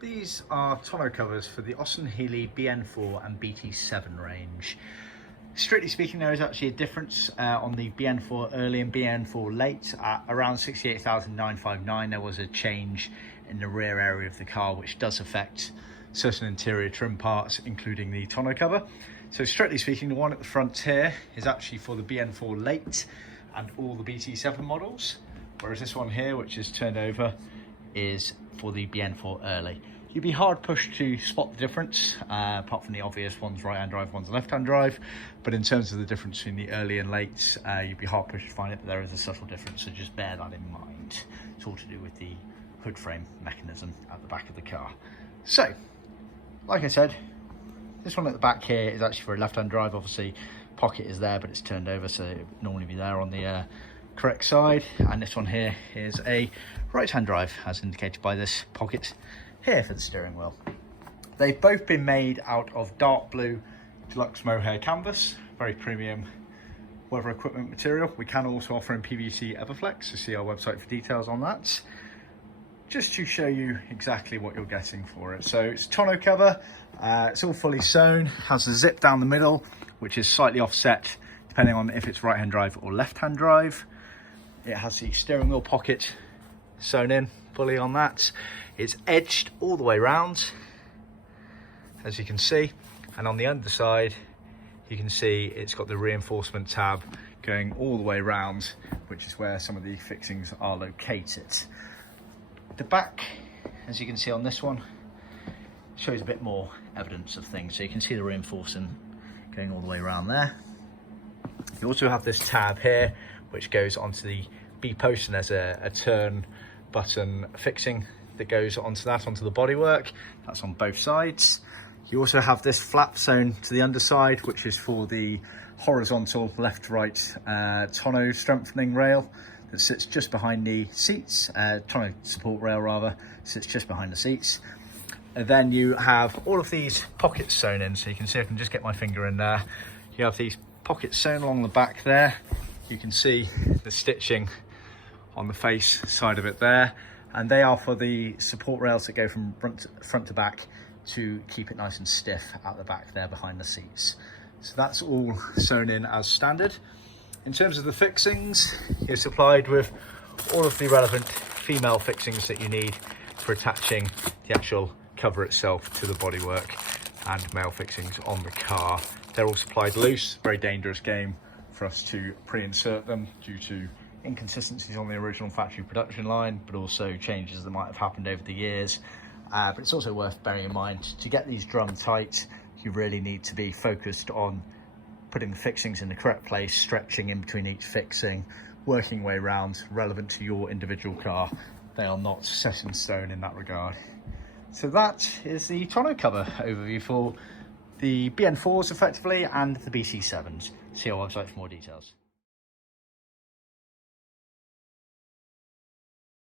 These are tonneau covers for the Austin-Healey BN4 and BT7 range. Strictly speaking, there is actually a difference on the BN4 early and BN4 late. At around 68,959, there was a change in the rear area of the car, which does affect certain interior trim parts, including the tonneau cover. So strictly speaking, the one at the front here is actually for the BN4 late and all the BT7 models, whereas this one here, which is turned over, is for the BN4 early. You'd be hard pushed to spot the difference, apart from the obvious one's right-hand drive, one's left-hand drive. But in terms of the difference between the early and late, you'd be hard pushed to find it, but there is a subtle difference, so just bear that in mind. It's all to do with the hood frame mechanism at the back of the car. So, like I said, this one at the back here is actually for a left-hand drive. Obviously, pocket is there, but it's turned over, so it would normally be there on the correct side. And this one here is a right-hand drive, as indicated by this pocket here for the steering wheel. They've both been made out of dark blue deluxe mohair canvas, very premium weather equipment material. We can also offer in PVC Everflex, so see our website for details on that. Just to show you exactly what you're getting for it. So it's tonneau cover, it's all fully sewn, has a zip down the middle, which is slightly offset depending on if it's right-hand drive or left-hand drive. It has the steering wheel pocket sewn in fully on that. It's edged all the way around, as you can see, and on the underside you can see it's got the reinforcement tab going all the way around, which is where some of the fixings are located. The back, as you can see on this one, shows a bit more evidence of things, so you can see the reinforcing going all the way around there. You also have this tab here which goes onto the B post, and there's a turn button fixing that goes onto the bodywork. That's on both sides. You also have this flap sewn to the underside, which is for the horizontal left-right tonneau strengthening rail that sits just behind the seats. Tonneau support rail rather sits just behind the seats. And then you have all of these pockets sewn in, so you can see I can just get my finger in there. You have these pockets sewn along the back there. You can see the stitching on the face side of it there, and they are for the support rails that go from front to back to keep it nice and stiff at the back there behind the seats. So that's all sewn in as standard. In terms of the fixings, you're supplied with all of the relevant female fixings that you need for attaching the actual cover itself to the bodywork, and male fixings on the car. They're all supplied loose. Very dangerous game for us to pre-insert them due to inconsistencies on the original factory production line, but also changes that might have happened over the years. But it's also worth bearing in mind, to get these drum tight, you really need to be focused on putting the fixings in the correct place, stretching in between each fixing, working way around, relevant to your individual car. They are not set in stone in that regard. So that is the tonneau cover overview for the BN4s effectively, and the BT7s. See our website for more details.